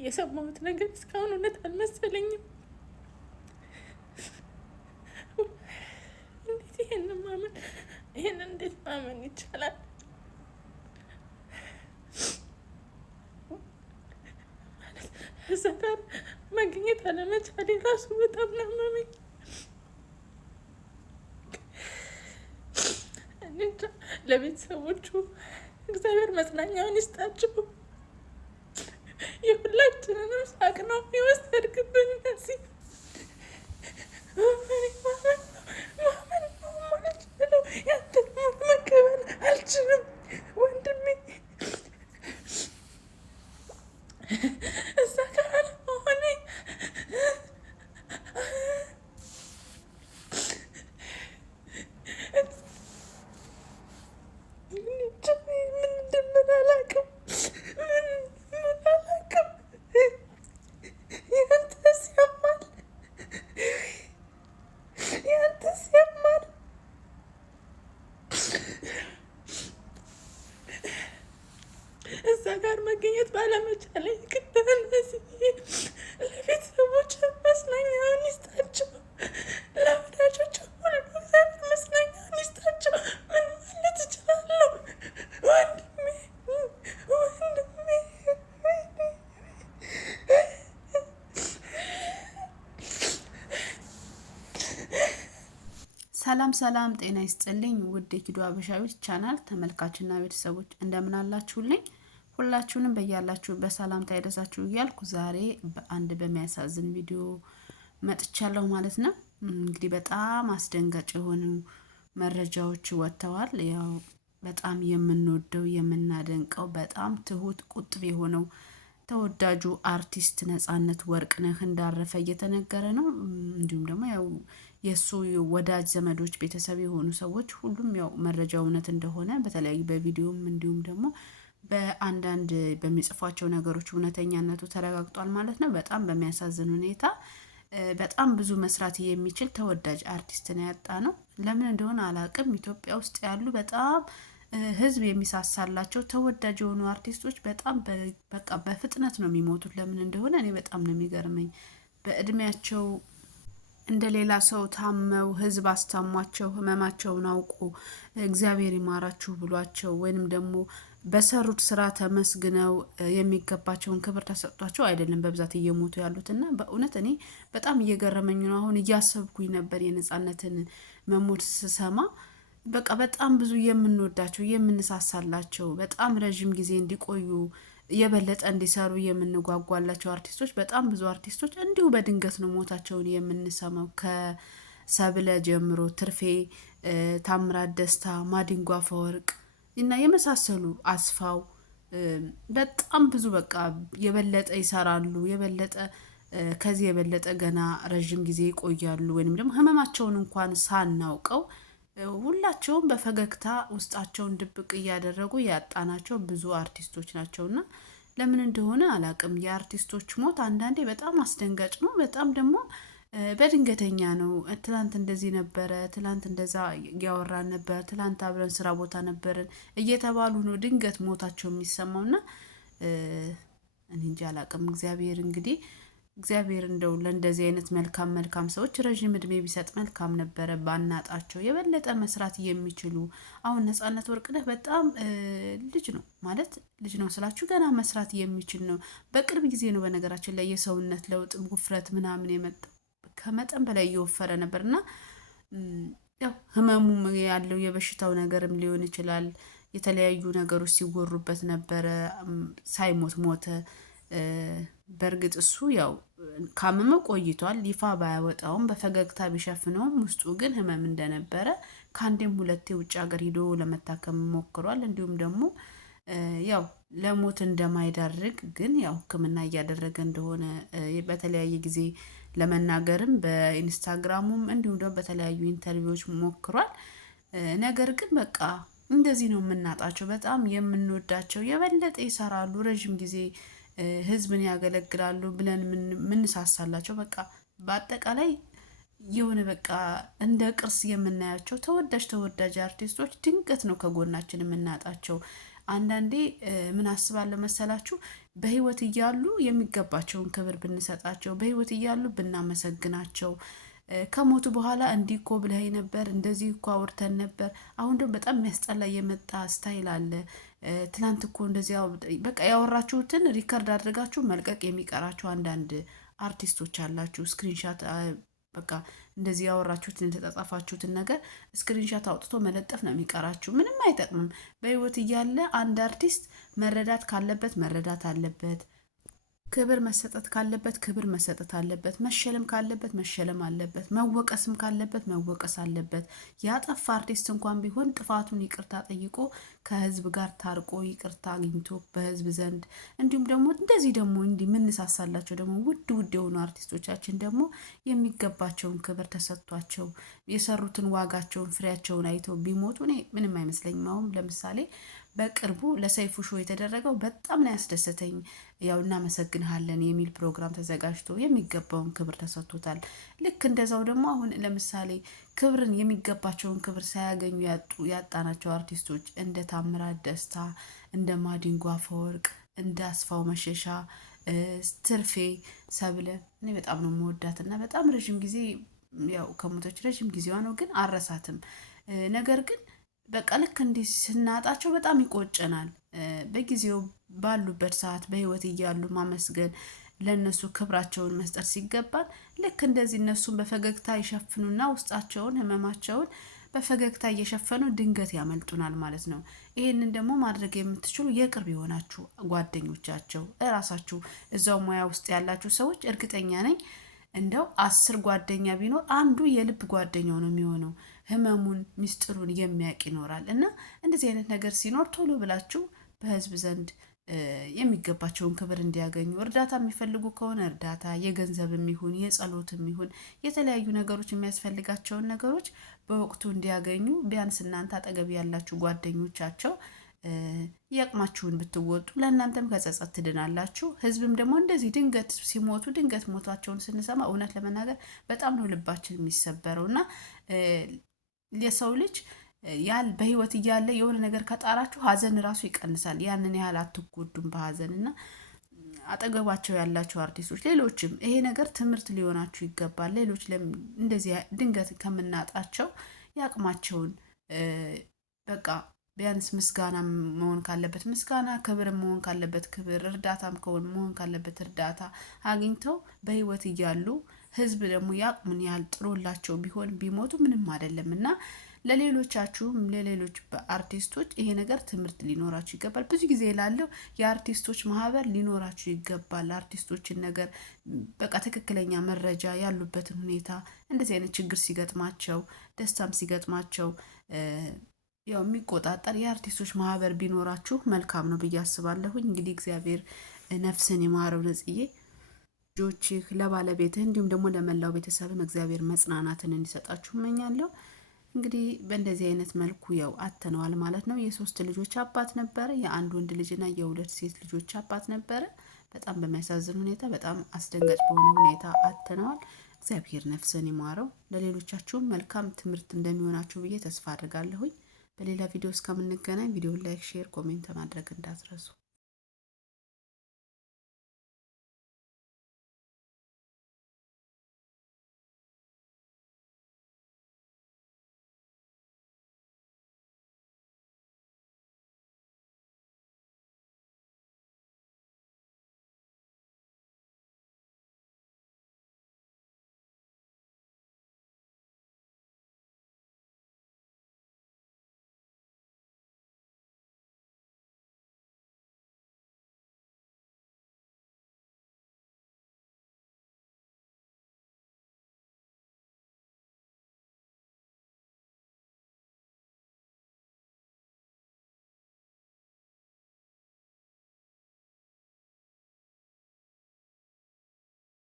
የሰማሁት ነገር እስካሁን እውነት አልመሰለኝም። እንዴት ይሄን እንዴት ማመን ይቻላል? ማለት እዛ ጋር መገኘት አለመቻሌ ራሱ በጣም ናመመኝ። ለቤተሰቦቹ እግዚአብሔር መጽናኛውን ይስጣቸው። የሁላችንንም ሳቅ ነው የወሰድክብን። እነዚህ ማመን ነው ማለት ነው። ያንተን መቀበል አልችልም ወንድሜ። እዛ ጋር አለመሆኔ ምን እንደምን አላውቅም። እዛ ጋር መገኘት ባለመቻሌ ግን እነዚህ ለቤተሰቦች መጽናኛውን ይስጣቸው፣ ለወዳጆች ሁሉ እግዚአብሔር መጽናኛውን ይስጣቸው። ምን ማለት እችላለሁ ወንድሜ? ሰላም ሰላም፣ ጤና ይስጥልኝ ውድ የኪዱ አበሻዊት ቻናል ተመልካችና ቤተሰቦች እንደምን አላችሁልኝ? ሁላችሁንም በያላችሁ በሰላምታ ይድረሳችሁ እያልኩ ዛሬ በአንድ በሚያሳዝን ቪዲዮ መጥቻለሁ ማለት ነው። እንግዲህ በጣም አስደንጋጭ የሆኑ መረጃዎች ወጥተዋል። ያው በጣም የምንወደው የምናደንቀው በጣም ትሁት ቁጥብ የሆነው ተወዳጁ አርቲስት ነጻነት ወርቅነህ እንዳረፈ እየተነገረ ነው። እንዲሁም ደግሞ ያው የሱ ወዳጅ ዘመዶች ቤተሰብ የሆኑ ሰዎች ሁሉም ያው መረጃው እውነት እንደሆነ በተለያዩ በቪዲዮም እንዲሁም ደግሞ በአንዳንድ በሚጽፏቸው ነገሮች እውነተኛነቱ ተረጋግጧል ማለት ነው። በጣም በሚያሳዝን ሁኔታ በጣም ብዙ መስራት የሚችል ተወዳጅ አርቲስት ነው ያጣ ነው። ለምን እንደሆነ አላቅም። ኢትዮጵያ ውስጥ ያሉ በጣም ህዝብ የሚሳሳላቸው ተወዳጅ የሆኑ አርቲስቶች በጣም በቃ በፍጥነት ነው የሚሞቱት። ለምን እንደሆነ እኔ በጣም ነው የሚገርመኝ። በእድሜያቸው እንደሌላ ሰው ታመው ህዝብ አስታሟቸው ህመማቸውን አውቆ እግዚአብሔር ይማራችሁ ብሏቸው ወይንም ደግሞ በሰሩት ስራ ተመስግነው የሚገባቸውን ክብር ተሰጥቷቸው አይደለም በብዛት እየሞቱ ያሉትና በእውነት እኔ በጣም እየገረመኝ ነው። አሁን እያሰብኩኝ ነበር የነጻነትን መሞት ስሰማ። በቃ በጣም ብዙ የምንወዳቸው የምንሳሳላቸው በጣም ረጅም ጊዜ እንዲቆዩ የበለጠ እንዲሰሩ የምንጓጓላቸው አርቲስቶች በጣም ብዙ አርቲስቶች እንዲሁ በድንገት ነው ሞታቸውን የምንሰማው። ከሰብለ ጀምሮ ትርፌ፣ ታምራት ደስታ፣ ማዲንጎ አፈወርቅ እና የመሳሰሉ አስፋው በጣም ብዙ በቃ የበለጠ ይሰራሉ። የበለጠ ከዚህ የበለጠ ገና ረጅም ጊዜ ይቆያሉ። ወይንም ደግሞ ህመማቸውን እንኳን ሳናውቀው ሁላቸውም በፈገግታ ውስጣቸውን ድብቅ እያደረጉ ያጣናቸው ብዙ አርቲስቶች ናቸውና ለምን እንደሆነ አላቅም። የአርቲስቶች ሞት አንዳንዴ በጣም አስደንጋጭ ነው። በጣም ደግሞ በድንገተኛ ነው። ትላንት እንደዚህ ነበረ፣ ትላንት እንደዛ እያወራን ነበር፣ ትላንት አብረን ስራ ቦታ ነበርን እየተባሉ ነው ድንገት ሞታቸው የሚሰማውና እኔ እንጃ አላቅም። እግዚአብሔር እንደው ለእንደዚህ አይነት መልካም ሰዎች ረጅም እድሜ ቢሰጥ መልካም ነበረ። ባናጣቸው የበለጠ መስራት የሚችሉ አሁን ነጻነት ወርቅነህ በጣም ልጅ ነው ማለት ልጅ ነው ስላችሁ ገና መስራት የሚችል ነው። በቅርብ ጊዜ ነው በነገራችን ላይ የሰውነት ለውጥ ውፍረት ምናምን የመጣው። ከመጠን በላይ እየወፈረ ነበርና ያው ህመሙም ያለው የበሽታው ነገርም ሊሆን ይችላል። የተለያዩ ነገሮች ሲወሩበት ነበረ። ሳይሞት ሞተ። በእርግጥ እሱ ያው ካመመው ቆይቷል። ይፋ ባያወጣውም በፈገግታ ቢሸፍነውም ውስጡ ግን ህመም እንደነበረ ከአንዴም ሁለቴ ውጭ ሀገር ሂዶ ለመታከም ሞክሯል። እንዲሁም ደግሞ ያው ለሞት እንደማይዳርግ ግን ያው ሕክምና እያደረገ እንደሆነ በተለያየ ጊዜ ለመናገርም በኢንስታግራሙም እንዲሁም ደግሞ በተለያዩ ኢንተርቪዎች ሞክሯል። ነገር ግን በቃ እንደዚህ ነው የምናጣቸው። በጣም የምንወዳቸው የበለጠ ይሰራሉ፣ ረጅም ጊዜ ህዝብን ያገለግላሉ ብለን ምንሳሳላቸው በቃ በአጠቃላይ የሆነ በቃ እንደ ቅርስ የምናያቸው ተወዳጅ አርቲስቶች ድንገት ነው ከጎናችን የምናጣቸው። አንዳንዴ ምን አስባለሁ መሰላችሁ በህይወት እያሉ የሚገባቸውን ክብር ብንሰጣቸው፣ በህይወት እያሉ ብናመሰግናቸው፣ ከሞቱ በኋላ እንዲህ እኮ ብለኸኝ ነበር፣ እንደዚህ እኮ አውርተን ነበር። አሁን ደግሞ በጣም የሚያስጠላ የመጣ ስታይል አለ። ትናንት እኮ እንደዚህ በቃ ያወራችሁትን ሪከርድ አድርጋችሁ መልቀቅ የሚቀራችሁ አንዳንድ አርቲስቶች አላችሁ። ስክሪንሻት በቃ እንደዚህ ያወራችሁትን የተጻጻፋችሁትን ነገር ስክሪንሻት አውጥቶ መለጠፍ ነው የሚቀራችሁ። ምንም አይጠቅምም። በህይወት እያለ አንድ አርቲስት መረዳት ካለበት መረዳት አለበት። ክብር መሰጠት ካለበት ክብር መሰጠት አለበት። መሸለም ካለበት መሸለም አለበት። መወቀስም ካለበት መወቀስ አለበት። ያጠፋ አርቲስት እንኳን ቢሆን ጥፋቱን ይቅርታ ጠይቆ ከህዝብ ጋር ታርቆ ይቅርታ አግኝቶ በህዝብ ዘንድ እንዲሁም ደግሞ እንደዚህ ደግሞ እንዲህ የምንሳሳላቸው ደግሞ ውድ ውድ የሆኑ አርቲስቶቻችን ደግሞ የሚገባቸውን ክብር ተሰጥቷቸው የሰሩትን ዋጋቸውን ፍሬያቸውን አይተው ቢሞቱ እኔ ምንም አይመስለኝም። አሁን ለምሳሌ በቅርቡ ለሰይፉ ሾው የተደረገው በጣም ነው ያስደሰተኝ። ያው እናመሰግንሃለን የሚል ፕሮግራም ተዘጋጅቶ የሚገባውን ክብር ተሰጥቶታል። ልክ እንደዛው ደግሞ አሁን ለምሳሌ ክብርን የሚገባቸውን ክብር ሳያገኙ ያጣናቸው አርቲስቶች እንደ ታምራት ደስታ፣ እንደ ማዲንጎ አፈወርቅ፣ እንደ አስፋው መሸሻ፣ ትርፌ ሰብለ እኔ በጣም ነው የምወዳት እና በጣም ረዥም ጊዜ ያው ከሞቶች ረዥም ጊዜዋ ነው ግን አረሳትም። ነገር ግን በቃ ልክ እንዲህ ስናጣቸው በጣም ይቆጨናል። በጊዜው ባሉበት ሰዓት በህይወት እያሉ ማመስገን ለእነሱ ክብራቸውን መስጠት ሲገባል ልክ እንደዚህ እነሱን በፈገግታ ይሸፍኑና ውስጣቸውን ህመማቸውን በፈገግታ እየሸፈኑ ድንገት ያመልጡናል ማለት ነው። ይህንን ደግሞ ማድረግ የምትችሉ የቅርብ የሆናችሁ ጓደኞቻቸው እራሳችሁ እዛው ሙያ ውስጥ ያላችሁ ሰዎች እርግጠኛ ነኝ እንደው 10 ጓደኛ ቢኖር አንዱ የልብ ጓደኛው ነው የሚሆነው። ህመሙን ሚስጥሩን የሚያውቅ ይኖራል። እና እንደዚህ አይነት ነገር ሲኖር ቶሎ ብላችሁ በህዝብ ዘንድ የሚገባቸውን ክብር እንዲያገኙ እርዳታ የሚፈልጉ ከሆነ እርዳታ የገንዘብም ይሁን የጸሎትም ይሁን የተለያዩ ነገሮች የሚያስፈልጋቸውን ነገሮች በወቅቱ እንዲያገኙ ቢያንስ እናንተ አጠገብ ያላችሁ ጓደኞቻቸው የአቅማችሁን ብትወጡ ለእናንተም ከጸጸት ትድናላችሁ። ህዝብም ደግሞ እንደዚህ ድንገት ሲሞቱ ድንገት ሞታቸውን ስንሰማ እውነት ለመናገር በጣም ነው ልባችን የሚሰበረው እና የሰው ልጅ በህይወት እያለ የሆነ ነገር ከጣራችሁ ሀዘን ራሱ ይቀንሳል። ያንን ያህል አትጎዱም በሀዘን እና አጠገባቸው ያላቸው አርቲስቶች ሌሎችም ይሄ ነገር ትምህርት ሊሆናችሁ ይገባል። ሌሎች እንደዚህ ድንገት ከምናጣቸው የአቅማቸውን በቃ ቢያንስ ምስጋና መሆን ካለበት ምስጋና፣ ክብር መሆን ካለበት ክብር፣ እርዳታም ከሆነ መሆን ካለበት እርዳታ አግኝተው በህይወት እያሉ ህዝብ ደግሞ ያቅሙን ያህል ጥሮላቸው ቢሆን ቢሞቱ ምንም አይደለም እና ለሌሎቻችሁም ለሌሎች አርቲስቶች ይሄ ነገር ትምህርት ሊኖራችሁ ይገባል። ብዙ ጊዜ ላለው የአርቲስቶች ማህበር ሊኖራችሁ ይገባል። አርቲስቶችን ነገር በቃ ትክክለኛ መረጃ ያሉበትን ሁኔታ እንደዚህ አይነት ችግር ሲገጥማቸው ደስታም ሲገጥማቸው ያው የሚቆጣጠር የአርቲስቶች ማህበር ቢኖራችሁ መልካም ነው ብዬ አስባለሁኝ። እንግዲህ እግዚአብሔር ነፍስን ይማረው ነጽዬ፣ ልጆችህ፣ ለባለቤትህ እንዲሁም ደግሞ ለመላው ቤተሰብም እግዚአብሔር መጽናናትን እንዲሰጣችሁ እመኛለሁ። እንግዲህ በእንደዚህ አይነት መልኩ ያው አተነዋል ማለት ነው። የ3 ልጆች አባት ነበረ። የ1 ወንድ ልጅና የ2 ሴት ልጆች አባት ነበረ። በጣም በሚያሳዝን ሁኔታ በጣም አስደንጋጭ በሆነ ሁኔታ አተነዋል። እግዚአብሔር ነፍስን ይማረው። ለሌሎቻችሁም መልካም ትምህርት እንደሚሆናችሁ ብዬ ተስፋ አድርጋለሁኝ። በሌላ ቪዲዮ እስከምንገናኝ ቪዲዮን ላይክ፣ ሼር፣ ኮሜንት ማድረግ እንዳትረሱ።